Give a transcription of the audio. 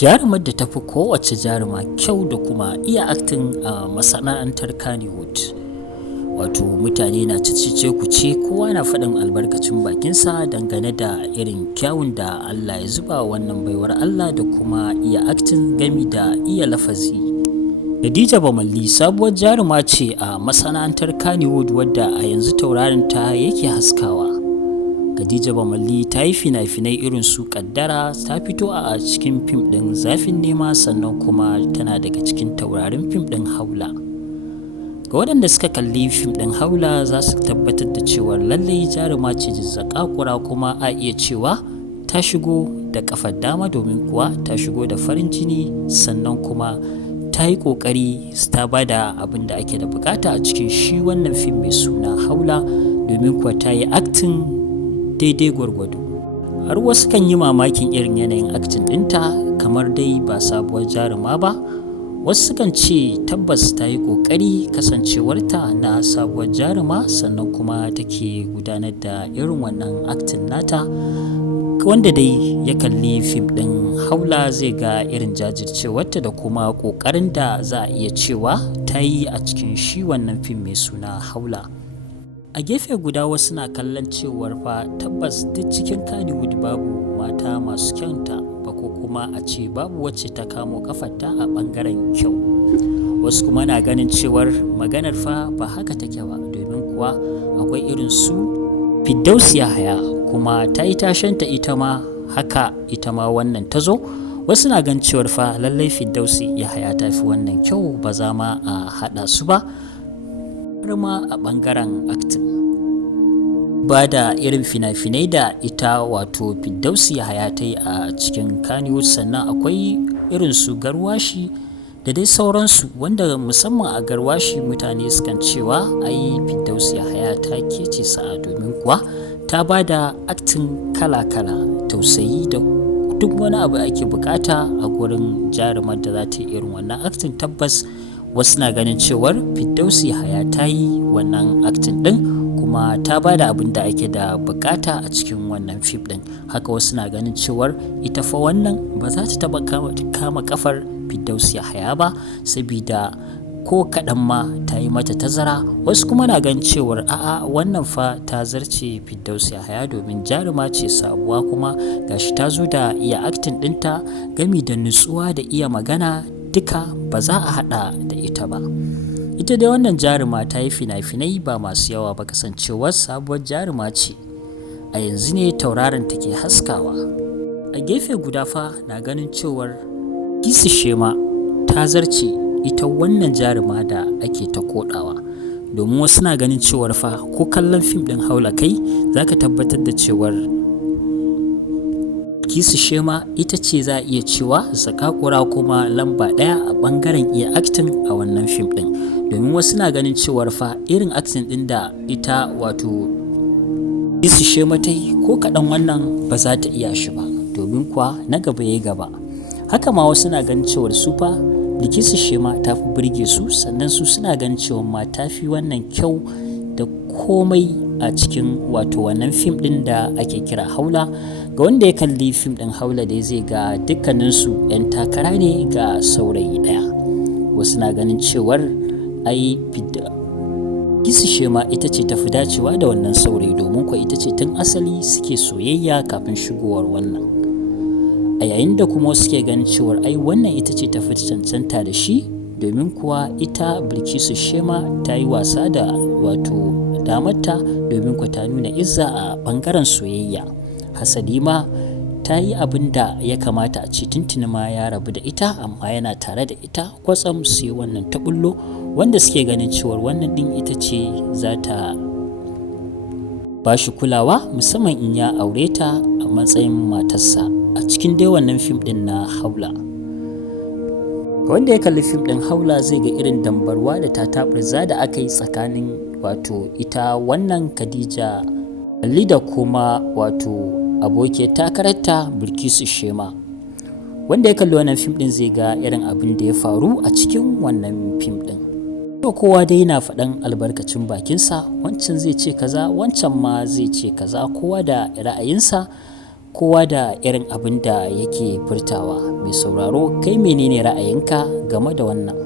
Jarumar da tafi kowacce jaruma kyau da kuma iya aktin a masana'antar kannywood. Wato mutane na cece-kuce, kowa na faɗin albarkacin bakinsa dangane da irin kyawun da Allah ya zuba wannan baiwar Allah da kuma iya aktin gami da iya lafazi. Khadija Bamalli sabuwar jaruma ce a masana'antar kannywood wadda a yanzu tauraronta yake haskawa. Khadija Bamalli ta yi fina-finai irin su Kaddara, ta fito a cikin fim ɗin Zafin Nema, sannan kuma tana daga cikin taurarin fim ɗin Haula. Ga waɗanda suka kalli fim ɗin Haula za su tabbatar da cewa lallai jaruma ce zaƙaƙura, kuma a iya cewa ta shigo da ƙafar dama, domin kuwa ta shigo da farin jini, sannan kuma ta yi ƙoƙari ta ba da abin da ake da bukata a cikin shi wannan fim mai suna Haula, domin kuwa ta yi aktin daidai gwargwado. Har wasu kan yi mamakin irin yanayin aktin ɗinta, kamar dai ba sabuwar jaruma ba. Wasu kan ce tabbas ta yi ƙoƙari kasancewarta na sabuwar jaruma, sannan kuma take gudanar da irin wannan aktin nata. Wanda dai ya kalli fim ɗin Haula zai ga irin jajircewarta da kuma ƙoƙarin da za a iya cewa ta yi a cikin shi wannan fim mai suna Haula. A gefe guda wasu na kallon cewar fa tabbas duk cikin kannywood babu mata masu kyauta ba, ko kuma a ce babu wacce ta kamo kafarta a bangaren kyau. Wasu kuma na ganin cewar maganar fa ba haka take ba, domin kuwa akwai irin su Firdausi Yahaya, kuma ta yi tashenta ita ma haka, ita ma wannan ta zo. Wasu na ganin cewar fa lallai Firdausi Yahaya ta fi wannan kyau, ba za ma a haɗa su ba. Ma a ɓangaren acting ba da irin fina-finai da ita wato Firdausi Yahaya ta yi a cikin kannywood, sannan akwai irin su Garwashi da dai sauransu, wanda musamman a Garwashi mutane sukan cewa ai Firdausi Yahaya ta kece sa'a, domin kuwa ta ba da acting kala-kala, tausayi da duk wani abu ake bukata a gurin jarumar da za ta yi irin wannan acting. Tabbas wasu na ganin cewar Firdausi Yahaya ta yi wannan aktin ɗin, kuma ta ba da abin da ake da bukata a cikin wannan fim ɗin. Haka wasu na ganin cewar ita fa wannan ba za ta taɓa kama kafar Firdausi Yahaya ba, sabida ko kaɗan ma ta yi mata tazara. Wasu kuma na ganin cewar a'a, wannan fa ta zarce Firdausi Yahaya, domin jaruma ce sabuwa, kuma gashi ta zo da iya aktin ɗinta gami da nutsuwa da iya magana, duka ba za a hada da ita ba. Ita dai wannan jaruma ta yi fina-finai ba masu yawa ba, kasancewar sabuwar jaruma ce a yanzu ne tauraron take haskawa. A gefe guda fa na ganin cewar Kisi Shema ta zarce ita wannan jaruma da ake ta kodawa, domin wasu na ganin cewar fa ko kallon fim din Haula kai zaka tabbatar da cewar Kisi Shema ita ce za a iya cewa zakakura kuma lamba ɗaya a ɓangaren iya aktin a wannan fim ɗin, domin wasu na ganin cewar fa irin aktin ɗin da ita wato Kisi Shema ta yi ko kaɗan wannan ba za ta iya shi ba, domin kuwa na gaba ya gaba. Haka ma wasu na ganin cewar su fa Kisi Shema ta fi burge su, sannan su suna ganin cewa ma ta fi wannan kyau da komai a cikin wato wannan fim ɗin da ake kira Haula. Ga wanda ya kalli fim ɗin Haula dai zai ga dukkaninsu 'yan takara ne ga saurayi ɗaya. Wasu na ganin cewar ai Kisi Shema ita ce tafi dacewa da wannan saurayi, domin kuwa ita ce tun asali suke soyayya kafin shigowar wannan. A yayin da kuma wasu ke ganin cewar ai wannan ita ce tafi cancanta da shi, domin kuwa ita Bilkisu Shema ta yi wasa da wato damarta, domin kuwa ta nuna izza a ɓangaren soyayya. Hasali ma ta yi abin da ya kamata a ce tuntuni ma ya rabu da ita, amma yana tare da ita, kwatsam sai wannan ta bullo, wanda suke ganin cewar wannan din ita ce za ta ba shi kulawa, musamman in ya aure ta a matsayin matarsa a cikin dai wannan fim din na Haula. Wanda ya kalli fim din Haula zai ga irin dambarwa da ta taɓarza da aka yi tsakanin wato ita wannan Khadija Ali da kuma wato abokiyar takararta Bilkisu Shema. Wanda ya kalli wannan fim din zai ga irin abin da ya faru a cikin wannan fim din. To kowa dai yana faɗan albarkacin bakinsa, wancan zai ce kaza, wancan ma zai ce kaza, kowa da ra'ayinsa, kowa da irin abin da yake furtawa. Mai sauraro kai menene ra'ayinka game da wannan?